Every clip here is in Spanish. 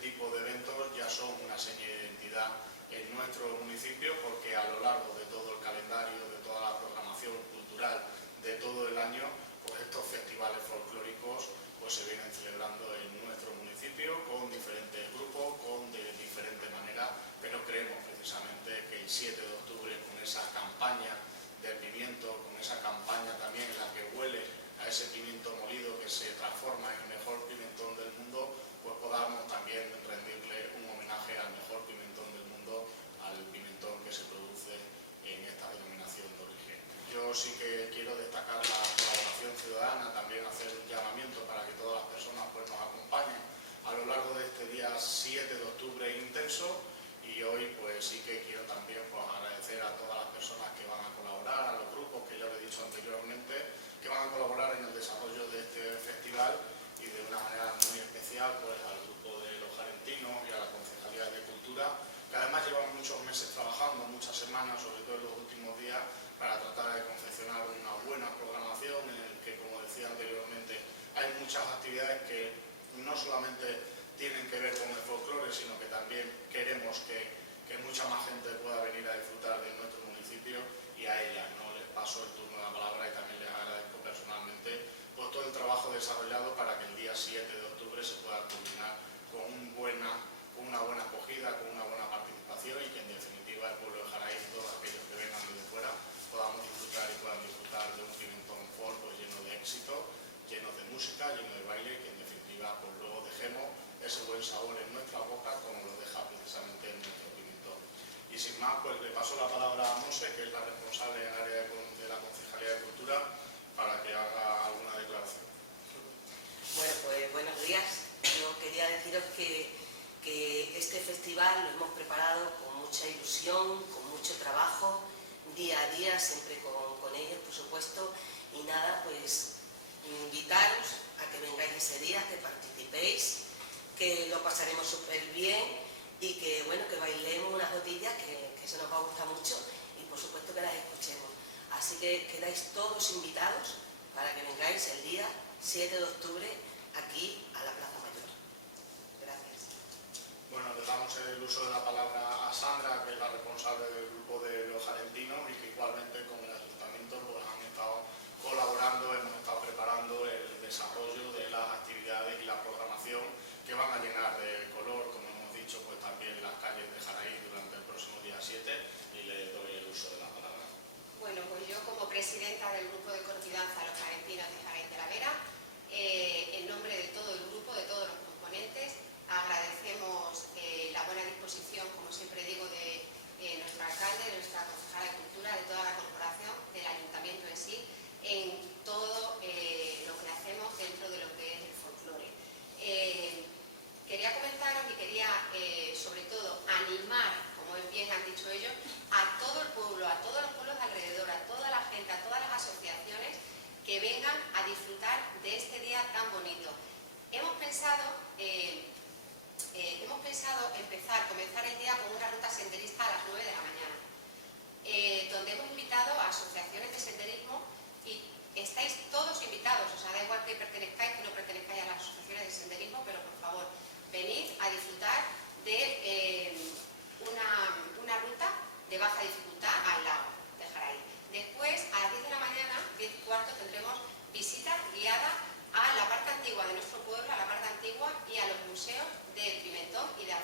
tipo de eventos ya son una seña de identidad en nuestro municipio, porque a lo largo de todo el calendario, de toda la programación cultural de todo el año, pues estos festivales folclóricos pues se vienen celebrando en nuestro municipio con diferentes grupos, de diferente manera, pero creemos precisamente que el 7 de octubre, con esa campaña del pimiento, con esa campaña también en la que huele a ese pimiento molido que se transforma en el mejor pimentón del mundo, pues podamos también rendirle un homenaje al mejor pimentón del mundo, al pimentón que se produce en esta denominación de origen. Yo sí que quiero destacar la colaboración ciudadana, también hacer un llamamiento para que todas las personas pues, nos acompañen a lo largo de este día 7 de octubre intenso. Y hoy pues sí que quiero también pues, agradecer a todas las personas que van a colaborar, a los grupos que ya lo he dicho anteriormente, que van a colaborar en el desarrollo de este festival, y de una manera muy especial pues, al grupo de los jarentinos y a la Concejalía de Cultura, que además llevan muchos meses trabajando, muchas semanas, sobre todo en los últimos días, para tratar de confeccionar una buena programación en el que, como decía anteriormente, hay muchas actividades que no solamente tienen que ver con el folclore, sino que también queremos que mucha más gente pueda venir a disfrutar de nuestro municipio, y a ellas no les paso el turno de la palabra y también les agradezco personalmente por todo el trabajo desarrollado para que el día 7 de octubre se pueda culminar con una buena acogida, con una buena participación, y que en definitiva el pueblo de Jaraíz, todos aquellos que vengan desde fuera, podamos disfrutar y puedan disfrutar de un pimentón folk pues, lleno de éxito, lleno de música, lleno de baile, y que en definitiva pues, luego dejemos ese buen sabor en nuestra boca como lo deja precisamente en nuestro pimentón. Y sin más, pues le paso la palabra a Monse, que es la responsable en el área de la Concejalía de Cultura, para que haga alguna declaración. Bueno, pues buenos días. Yo quería deciros que este festival lo hemos preparado con mucha ilusión, con mucho trabajo, día a día, siempre con ellos, por supuesto. Y nada, pues invitaros a que vengáis ese día, que participéis, que lo pasaremos súper bien y que, bueno, que bailemos unas botillas que eso nos va a gustar mucho, y por supuesto que las escuchemos. Así que quedáis todos invitados para que vengáis el día 7 de octubre aquí a la Plaza Mayor. Gracias. Bueno, le damos el uso de la palabra a Sandra, que es la responsable del grupo de los jarentinos, y que igualmente con el ayuntamiento pues, han estado colaborando, hemos estado preparando el desarrollo de las actividades y la programación que van a llenar de color, como hemos dicho, pues también las calles de Jaraíz durante el próximo día 7, y le doy el uso de la palabra. Bueno, pues yo como presidenta del grupo de coordidanza Los Jarentinos de Jaraíz de la Vera, en nombre de todo el grupo, de todos los componentes, agradecemos la buena disposición, como siempre digo, de nuestro alcalde, de nuestra concejala de Cultura, de toda la corporación, del ayuntamiento en sí, en todo lo que hacemos dentro de lo que es el folclore. Quería comentaros y quería, sobre todo, animar, como bien han dicho ellos, a todo el pueblo, a todos los pueblos de alrededor, a toda la gente, a todas las asociaciones que vengan a disfrutar de este día tan bonito. Hemos pensado comenzar el día con una ruta senderista a las 9 de la mañana, donde hemos invitado a asociaciones de senderismo, y estáis todos invitados, o sea, da igual que pertenezcáis, que no pertenezcáis a las asociaciones de senderismo, pero por favor, venid a disfrutar de una ruta de baja dificultad al lago de Jaraíz. Después, a las 10 de la mañana, 10:15, tendremos visita guiada a la parte antigua de nuestro pueblo, a la parte antigua y a los museos del Pimentón y de la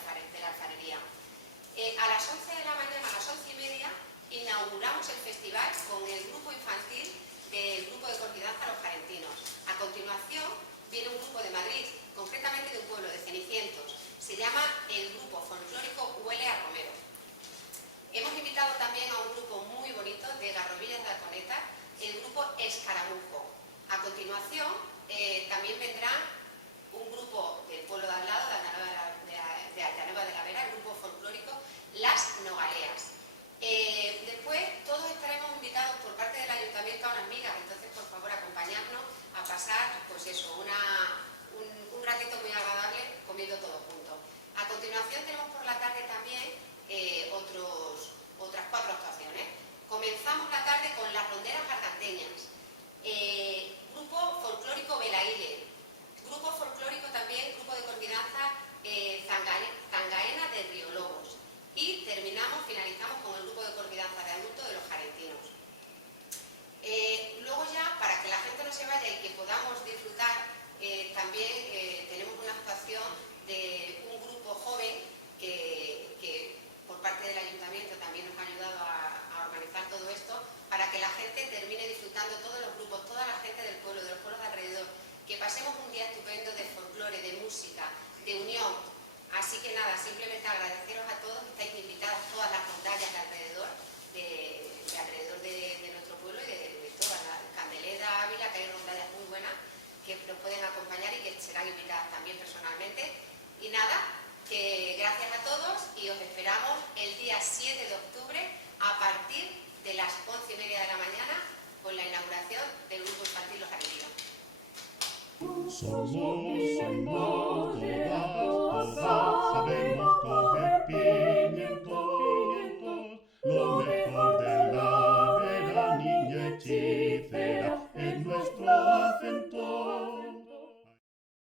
alfarería. A las 11 de la mañana, a las 11:30, inauguramos el festival con el grupo infantil del grupo de coordidanza Los Jarentinos. A continuación, viene un grupo de Madrid, concretamente de un pueblo de Cenicientos. Se llama el grupo folclórico Huele a Romero. Hemos invitado también a un grupo muy bonito de Garrovillas de Alconeta, el grupo Escaramujo. A continuación, también vendrá un grupo del pueblo de al lado, de Allanueva de la Vera, el grupo folclórico Las Nogaleas. Después, todos estaremos invitados por parte del ayuntamiento a unas migas, entonces, por favor, acompañadnos a pasar, pues eso, un ratito muy agradable comiendo todos juntos. A continuación, tenemos por la tarde también otras 4 actuaciones. Comenzamos la tarde con las ronderas garganteñas, grupo folclórico Belaíle, grupo folclórico también, grupo de coordidanza Zangaí. bonita, de unión. Así que nada, simplemente agradeceros a todos, estáis invitadas todas las rondallas de alrededor de nuestro pueblo y de todas las Candeleda, Ávila, que hay rondallas muy buenas que nos pueden acompañar y que serán invitadas también personalmente. Y nada, que gracias a todos y os esperamos el día 7 de octubre a partir de las 11:30 de la mañana con la inauguración del Grupo Infantil Los Argentinos.